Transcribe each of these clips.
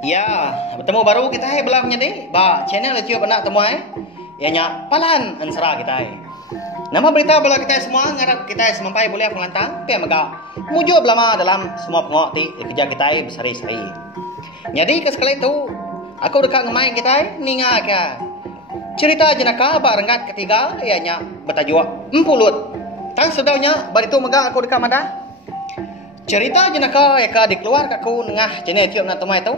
Ya, bertemu baru kita belamnya ni. Ba channel YouTube anak temu ianya Palan Ansara kita. Nama berita bala kita semua ngarap kita semampai boleh penglantang pe maga mujo belama dalam semua pengok ti kerja kita besari-sari. Jadi ke sekali tu aku dekat ngemai kita ninga ka. Cerita jenaka ba renggat ketiga ianya bertajuk Empulut. Tang sedaunya bar itu maga aku dekat madah. Cerita jenaka eka dikeluar aku ngah channel YouTube na temai tu.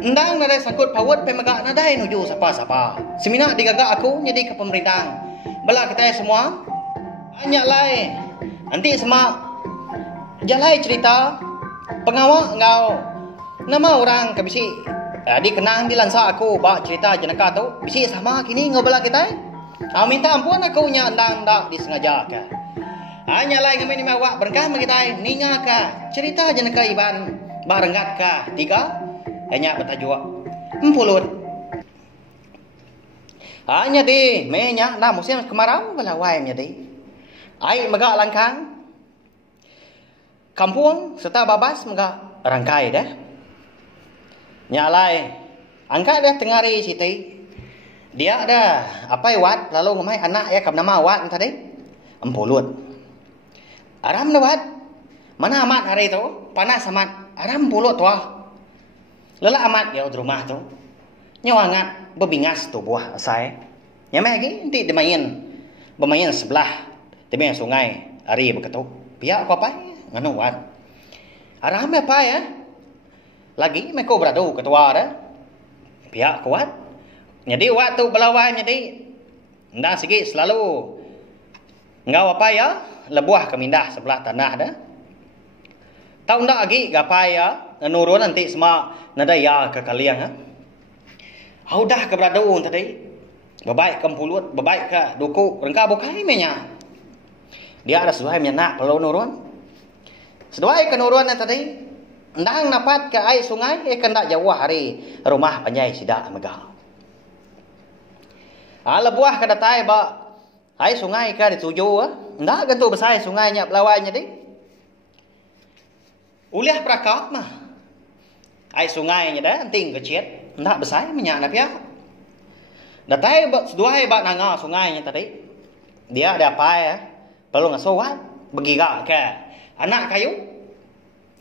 Endang nadai sangkut pawat pe maga nadai nuju sapa-sapa. Semina digagak aku jadi ke pemerintah. Bala kita semua hanya lai nanti semua jalai cerita pengawak ngau nama orang ke bisi dikenang di lansa aku ba cerita jenaka tu bisi sama kini ngau bala kita minta ampun aku nya endang dak disengaja ka hanya lai ngamen ni awak berkah kita ninga ka cerita jenaka iban barengat ka tiga hanya bertajuk Empulut. Hanya di menya na musim kemarau belawai menjadi. Air megak langkang. Kampung serta babas megak rangkai dah. Nyalai. Angkat dah tengari siti. Dia ada apa wat lalu ngemai anak ya kam nama wat tadi. Empulut. Aram dah wat. Mana amat hari tu? Panas amat. Aram pulut tu. Lelah amat ya di rumah tu. Nyawangat berbingas tu buah asai. Yang lagi nanti bermain sebelah tepi sungai hari berketuk. Pihak apa apa? Nganu wat. Aram apa ya? Lagi mereka beradu ketua dah. Pihak kuat. Jadi waktu belawai jadi ndak sikit selalu ngau apa ya? Lebuah kemindah sebelah tanah dah. Tahu ndak lagi gapai ya? Nurun nanti semua nadaya ke kalian ha. Audah ke beradu tadi. Bebaik ke Empulut, bebaik ke duku, rengka bukai menya. Dia ada sesuai menyak perlu nurun. Sesuai ke nurun tadi. Ndang napat ke air sungai, kendak jauh hari rumah panjai sidak megah. Lebuah ke datai ba air sungai ke dituju ndak gantu besar sungainya pelawainya di. Uliah prakap mah. Air sungainya dah ting kecil, ndak besar menyak na pihak. Datai seduai ba nanga sungainya tadi. Dia ada apa ya? Perlu ngasowat begigak ke anak kayu.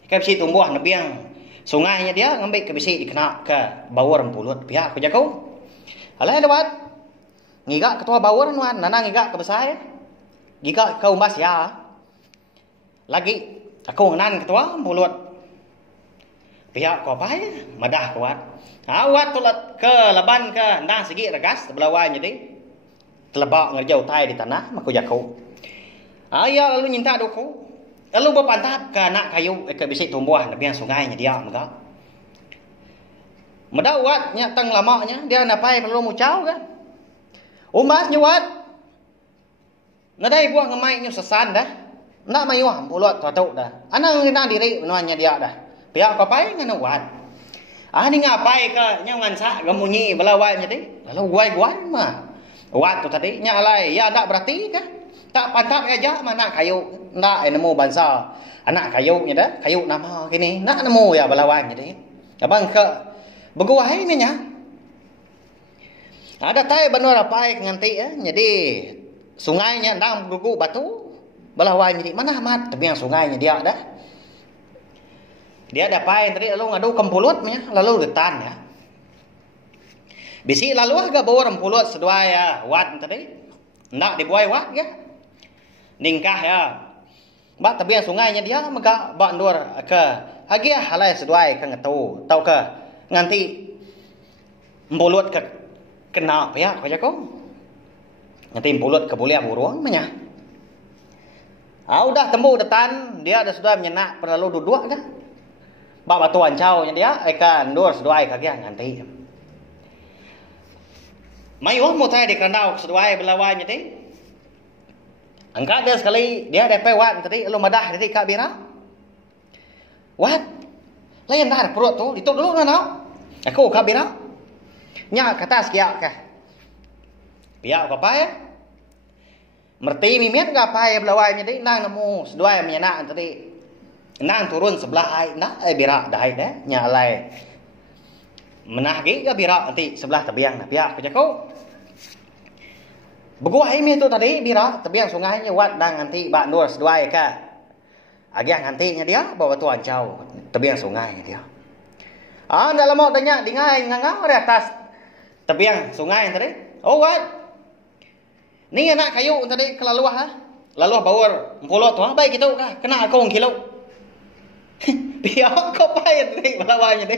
Ke bisi tumbuh nebiang sungainya dia ngambil ke bisi dikena ke bawur Empulut pihak ku jago. Alai lewat ngigak ketua bawur nuan nana ngigak ke besar. Gigak ke umbas ya. Lagi aku ngenan ketua Empulut. Pihak ku apa ya? Madah kuat. Awat tulat ke leban ke ndang segi regas belawai jadi. Telebak ngerjau tai di tanah maku jaku. Ayah lalu nyinta duku. Lalu berpantap ke anak kayu ke bisik tumbuh nebiang sungainya dia megak. Medawat nya tang lamaknya dia napai perlu mucau kan. Umbas nyuat. Nadai buah ngemai nyu sesan dah. Ndak mayuah Empulut tatuk dah. Anang ngina diri menuannya dia dah. Pihak apa ngana wat. Ni ngapai ke nyangan sa gemunyi belawai jadi. Lalu guai-guai mah. Wat tu tadi nya alai ya ndak berarti ke? Tak pantap aja mana kayu ndak nemu bansa. Anak kayunya dah, kayu nama kini ndak nemu ya belawai jadi. Abang ke beguai nya. Ada tai benur apai nganti ya. Jadi sungainya ndang gugu batu belawai jadi mana amat tebiang sungainya dia dah. Dia ada pain tadi lalu ngadu ke Empulut lalu getan ya. Bisi lalu agak bawa Empulut sedua ya wat tadi. Ndak dibuai wat ya. Ningkah ya. Bak tebiang sungainya dia mega bak ndur ke hagia halai sedua ke ngetu. Tau ke nganti Empulut ke kena apa ya kau jago. Nganti Empulut ke boleh burung menya. Udah tembu detan dia ada sudah menyenak perlu duduk dah. Bak batuan cau nya dia ikan dur seduai kagian nganti. Mai wah mutai di kandau seduai belawai nya teh. Angkat dia sekali dia ada pewat tadi lu madah tadi Kak Bira. Wat. Lain dah perut tu itu dulu nau. Aku Kak Bira. Nya kata sekiak kah. Piak apa ya? Merti mimiat apa ya belawai nya teh nang nemu seduai menyenak tadi. Nang turun sebelah ai nak birak dai dah nyalai Menah lagi ke bira nanti sebelah tebiang nah pihak kejaku. Beguah ini tu tadi bira tebiang sungainya wat dan nanti bak nur seduai ke. Agiang nantinya dia bawa tuan jauh tebiang sungai dia. Dalam mau tanya dingai ngangau di atas tebiang sungai tadi. Oh wat. Ni anak kayu tadi kelaluah ha. Laluah bawar empulot tu ha baik kita kah kena aku 1 kilo. Biar kau payah tadi melawanya ni.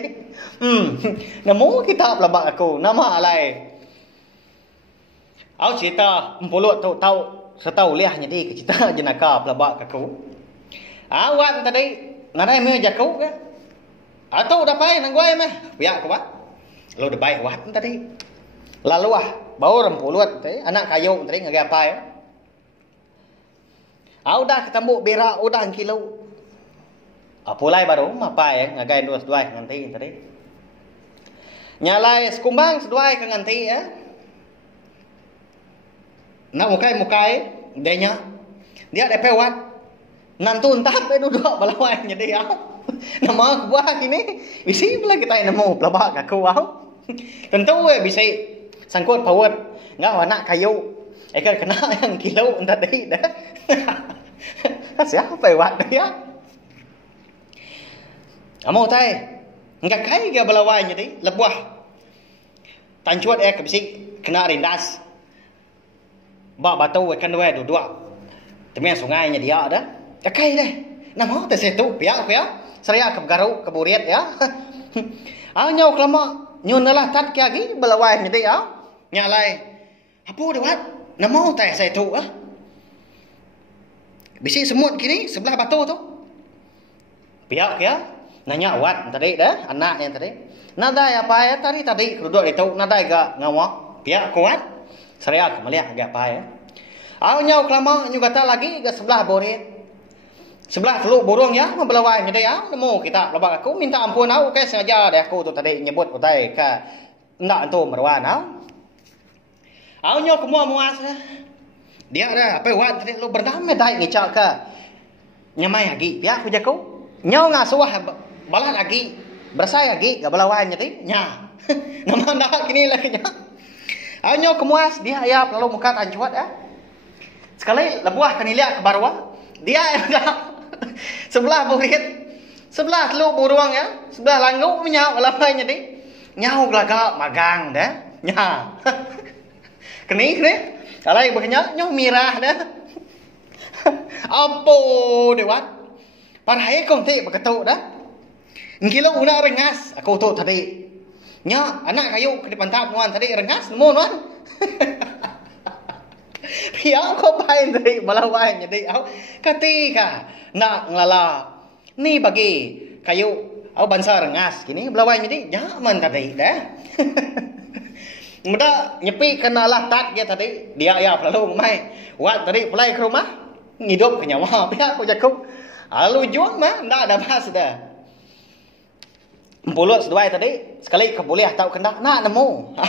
Namo kita pelabak aku nama alai. Au cerita empulot tu tahu setau liahnya di cerita jenaka pelabak aku. Awan tadi nanai me jaku ke. Atau dah pai nang guai meh. Biar aku ba. Lo dah baik wat tadi. Laluah bawar empulot tadi anak kayu tadi ngagapai. Udah ketemu berak udah 1 kilo. Pulai baru mapai ngagai 2 nganti tadi. Nyalai sekumbang seduai ke nganti ya. Nak mukai denya. Dia ada pewat. Nantun tahap duduk balawainya dia. Nama buah ini bisi pula kita nemu pelabak aku wow. Tentu bisa sangkut pawat. Ngah anak kayu. Kan kena 1 kilo tadi dah. Siapa pewat dia? Amo tay. Enggak kai ke balawainya di lebuah. Tancuat ke bisi kena rindas. Bak batu kan dua. Temen sungainya dia ada. Kai deh. Nama te setu pia. Saya ke garau ke buriat ya. Nyau kelama nyun lah tat kia gi balawainya di ya. Nyalai. Apa dah wat? Nama te setu ah. Bisi semut kini sebelah batu tu. Pihak ya. Nanya wat tadi dah anak yang tadi. Nadai apa ya tadi duduk itu nadai ga ngawak. Pihak kuat. Saya melihat agak apa ya. Nyau kelama nyu kata lagi ke sebelah boret. Sebelah teluk burung ya membelawai jadi ya. Nemu kita lebak aku minta ampun aku ke sengaja deh aku tu tadi nyebut utai ke ndak tu merwan au. Nyau kemua muas dia ada apa wat tadi lu berdamai dai ngicak ke nyamai lagi ya aku jaku nyau ngasuah balan lagi bersai lagi ke belawainya tadi nya nama dah kini lagi nya nyau kemuas dia ya lalu muka tancuat ya sekali lebuah kanilia ke barwa dia ada sebelah burit sebelah teluk burung ya sebelah langgu menyau belawainya tadi nyau gelagak magang dah nya kini alai berkenyak nyau mirah dah. Apa dewat? Parahai kong te beketuk dah. 1 kilo una rengas aku tu tadi. Nya anak kayu ke depan tap nuan tadi rengas nemu nuan. Piau ko pain tadi balawai jadi au ketika nak ngelala ni bagi kayu au bansa rengas kini balawai jadi nyaman tadi dah. Muda nyepi kena lah tat dia tadi dia ya lalu mai wat tadi pulai ke rumah ngidup ke nyawa pihak aku jakuk lalu juang mah ndak ada bahas dah empulot seduai tadi sekali keboleh tahu kena nak nemu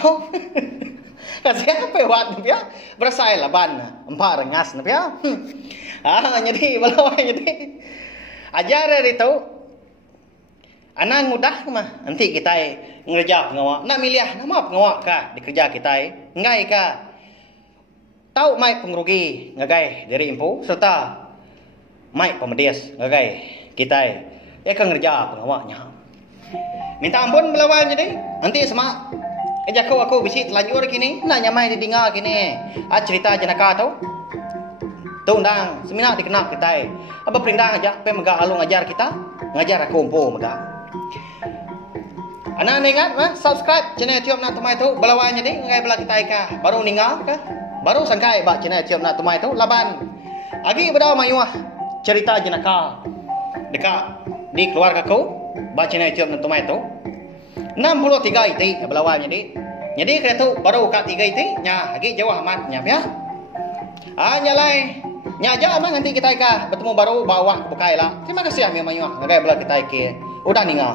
siapa wat dia bersai laban empat rengas dia jadi balawai jadi ajar itu anak mudah mah nanti kita ngerja pengawak nak milih nama pengawak kah di kerja kita ngai kah tahu mai pengrugi ngagai dari impu serta mai pemedias ngagai kita kan ngerja pengawaknya minta ampun melawan jadi nanti sama kerja aku bisi telanjur kini nak nyamai didengar kini cerita jenaka tu undang seminar dikenal kita apa perindang aja pe megak alung ngajar kita ngajar aku umpu megak. Anak ingat subscribe channel YouTube Nak Tumai tu balawanya ni ngai bela kita ka baru ningal ka baru sangkai ba channel YouTube Nak Tumai tu laban agi beda mayuah cerita jenaka dekat di keluarga ku ba channel YouTube Nak Tumai tu 63 iti balawanya ni jadi kira tu baru ka 3 iti nya agi jauh amat nya ya nyalai nya aja amang nanti kita ka bertemu baru bawa bukai lah terima kasih ya mayuah ngai bela kita ke udah ningal